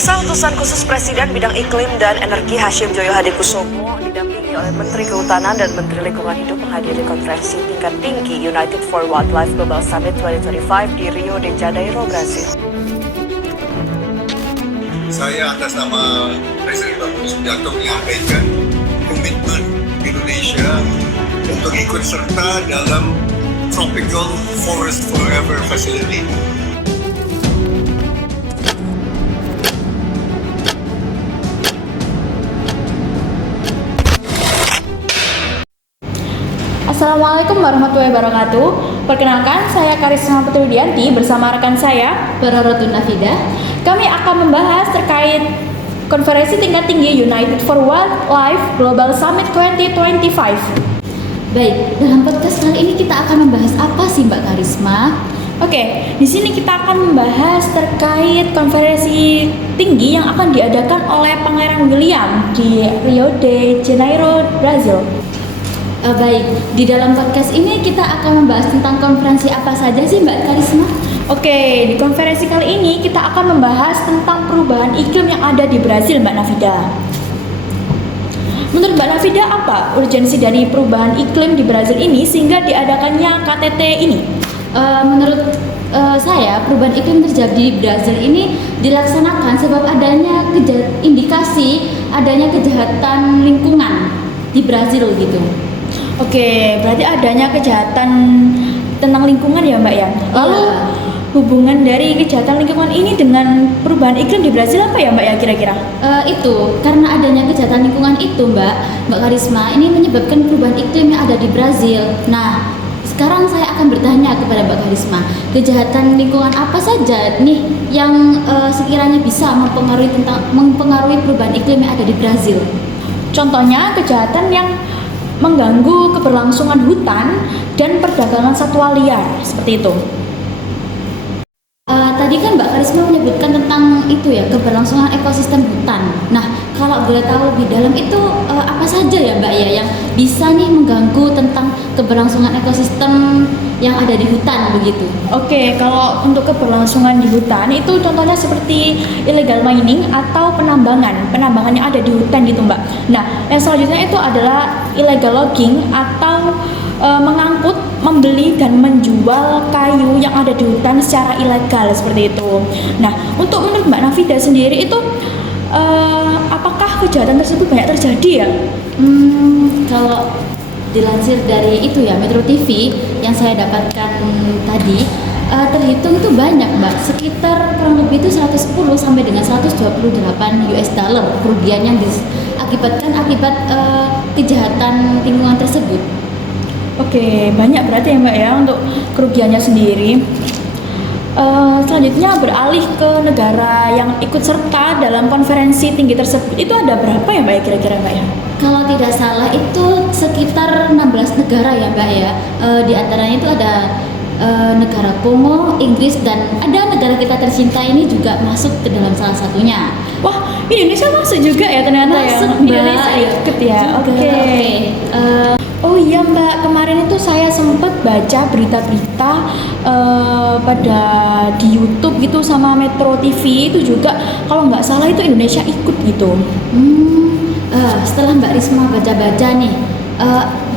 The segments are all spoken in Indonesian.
Pemirsa, utusan khusus Presiden bidang iklim dan energi Hashim Joyo Hadikusumo didampingi oleh Menteri Kehutanan dan Menteri Lingkungan Hidup menghadiri konferensi tingkat tinggi United for Wildlife Global Summit 2025 di Rio de Janeiro, Brasil. Saya atas nama Presiden Prabowo Subianto menyampaikan komitmen Indonesia untuk ikut serta dalam Tropical Forest Forever Facility. Assalamualaikum warahmatullahi wabarakatuh. Perkenalkan, saya Karisma Putri Dianti bersama rekan saya Bararotun Nafida. Kami akan membahas terkait konferensi tingkat tinggi United for Wildlife Global Summit 2025. Baik, dalam podcast kali ini kita akan membahas apa sih Mbak Karisma? Oke, di sini kita akan membahas terkait konferensi tinggi yang akan diadakan oleh Pangeran William di Rio de Janeiro, Brazil. Baik, di dalam podcast ini kita akan membahas tentang konferensi apa saja sih Mbak Karisma? Oke, di konferensi kali ini kita akan membahas tentang perubahan iklim yang ada di Brazil, Mbak Nafida. Menurut Mbak Nafida, apa urgensi dari perubahan iklim di Brazil ini sehingga diadakannya KTT ini? Menurut saya, perubahan iklim terjadi di Brazil ini dilaksanakan sebab adanya indikasi adanya kejahatan lingkungan di Brazil gitu. Oke, berarti adanya kejahatan tentang lingkungan ya Mbak ya. Lalu hubungan dari kejahatan lingkungan ini dengan perubahan iklim di Brazil apa ya Mbak ya kira-kira? Itu karena adanya kejahatan lingkungan itu Mbak Karisma, ini menyebabkan perubahan iklim yang ada di Brazil. Nah, sekarang saya akan bertanya kepada Mbak Karisma, kejahatan lingkungan apa saja nih yang sekiranya bisa mempengaruhi perubahan iklim yang ada di Brazil? Contohnya kejahatan yang mengganggu keberlangsungan hutan dan perdagangan satwa liar, seperti itu. Tadi kan Mbak Karisma menyebutkan tentang itu ya, keberlangsungan ekosistem hutan. Nah, kalau boleh tahu lebih dalam itu apa saja ya Mbak ya yang bisa nih mengganggu tentang keberlangsungan ekosistem yang ada di hutan begitu? Oke, kalau untuk keberlangsungan di hutan itu contohnya seperti illegal mining atau penambangan yang ada di hutan gitu Mbak. Nah, yang selanjutnya itu adalah illegal logging atau mengangkut, membeli dan menjual kayu yang ada di hutan secara ilegal seperti itu. Nah, untuk menurut Mbak Nafida sendiri itu apakah kejahatan tersebut banyak terjadi ya? Kalau dilansir dari itu ya Metro TV yang saya dapatkan tadi, terhitung itu banyak Mbak, sekitar kurang lebih itu 110 sampai dengan 128 US dollar kerugian yang diakibatkan akibat kejahatan lingkungan tersebut. Oke, banyak berarti ya Mbak ya untuk kerugiannya sendiri. Selanjutnya beralih ke negara yang ikut serta dalam konferensi tinggi tersebut, itu ada berapa ya Mbak ya kira-kira Mbak ya? Kalau tidak salah itu sekitar 16 negara ya Mbak ya. Di antaranya itu ada negara Kongo, Inggris, dan ada negara kita tercinta ini juga masuk ke dalam salah satunya. Wah, Indonesia masuk juga ya ternyata masuk, ya. Indonesia ikut ya. Oke. Oh iya Mbak, kemarin itu saya sempat baca berita-berita pada di YouTube gitu sama Metro TV itu juga kalau nggak salah itu Indonesia ikut gitu. Setelah Mbak Risma baca-baca nih,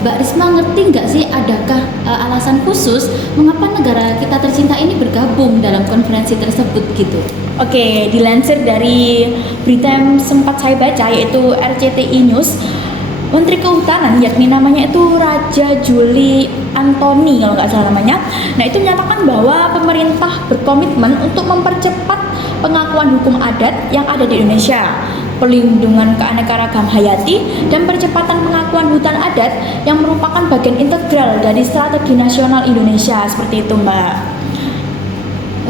Mbak Risma ngerti nggak sih adakah alasan khusus mengapa negara kita tercinta ini bergabung dalam konferensi tersebut gitu? Oke, dilansir dari berita yang sempat saya baca yaitu RCTI News, Menteri Kehutanan, yakni namanya itu Raja Juli Antoni kalau nggak salah namanya. Nah, itu menyatakan bahwa pemerintah berkomitmen untuk mempercepat pengakuan hukum adat yang ada di Indonesia, perlindungan keanekaragaman hayati, dan percepatan pengakuan hutan adat yang merupakan bagian integral dari strategi nasional Indonesia. Seperti itu, Mbak.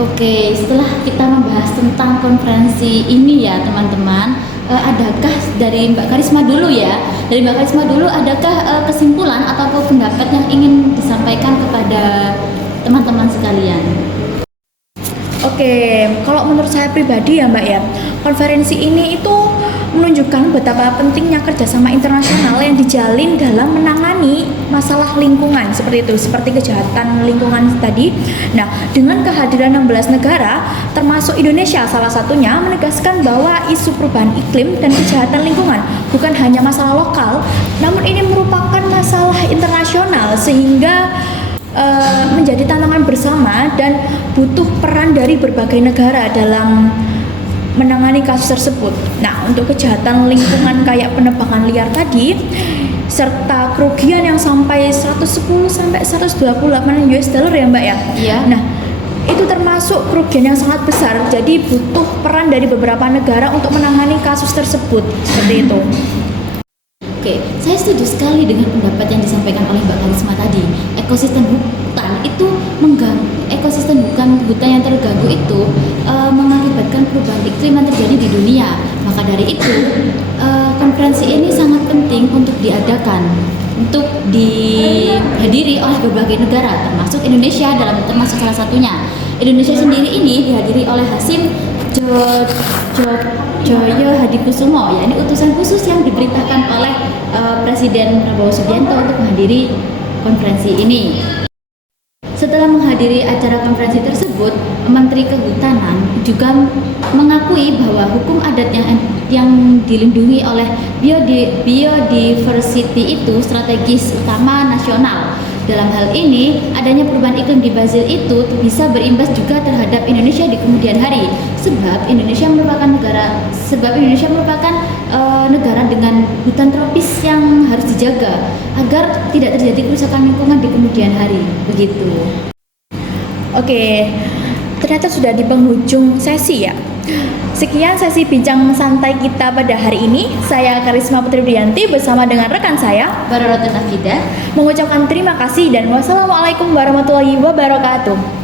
Oke, setelah kita membahas tentang konferensi ini ya teman-teman, adakah dari Mbak Karisma dulu ya? Dari Mbak Karisma dulu, adakah kesimpulan ataupun pendapat yang ingin disampaikan kepada teman-teman sekalian? Oke, kalau menurut saya pribadi ya Mbak ya, konferensi ini itu menunjukkan betapa pentingnya kerjasama internasional yang dijalin dalam menangani masalah lingkungan seperti itu, seperti kejahatan lingkungan tadi. Nah, dengan kehadiran 16 negara, termasuk Indonesia salah satunya, menegaskan bahwa isu perubahan iklim dan kejahatan lingkungan bukan hanya masalah lokal, namun ini merupakan masalah internasional sehingga menjadi tantangan bersama dan butuh peran dari berbagai negara dalam menangani kasus tersebut. Nah, untuk kejahatan lingkungan kayak penebangan liar tadi serta kerugian yang sampai 110 sampai 128 US dollar ya Mbak ya. Iya. Nah, itu termasuk kerugian yang sangat besar. Jadi butuh peran dari beberapa negara untuk menangani kasus tersebut seperti itu. Oke, saya setuju sekali dengan pendapat yang disampaikan oleh Mbak Karisma tadi. Ekosistem hutan itu mengganggu, ekosistem hutan yang terganggu itu mengakibatkan perubahan iklim yang terjadi di dunia. Maka dari itu, konferensi ini sangat penting untuk diadakan, untuk dihadiri oleh berbagai negara, termasuk Indonesia termasuk salah satunya. Indonesia sendiri ini dihadiri oleh Hasim Joyo Hadikusumo, yakni utusan khusus yang diperintahkan oleh Presiden Prabowo Subianto untuk menghadiri konferensi ini. Setelah menghadiri acara konferensi tersebut, Menteri Kehutanan juga mengakui bahwa hukum adat yang dilindungi oleh biodiversity itu strategis utama nasional. Dalam hal ini, adanya perubahan iklim di Brazil itu bisa berimbas juga terhadap Indonesia di kemudian hari, sebab Indonesia merupakan negara dengan hutan tropis yang harus dijaga agar tidak terjadi kerusakan lingkungan di kemudian hari. Begitu. Oke, ternyata sudah di penghujung sesi ya. Sekian sesi bincang santai kita pada hari ini. Saya Karisma Putri Brianti bersama dengan rekan saya Barorotan Afidah mengucapkan terima kasih dan wassalamualaikum warahmatullahi wabarakatuh.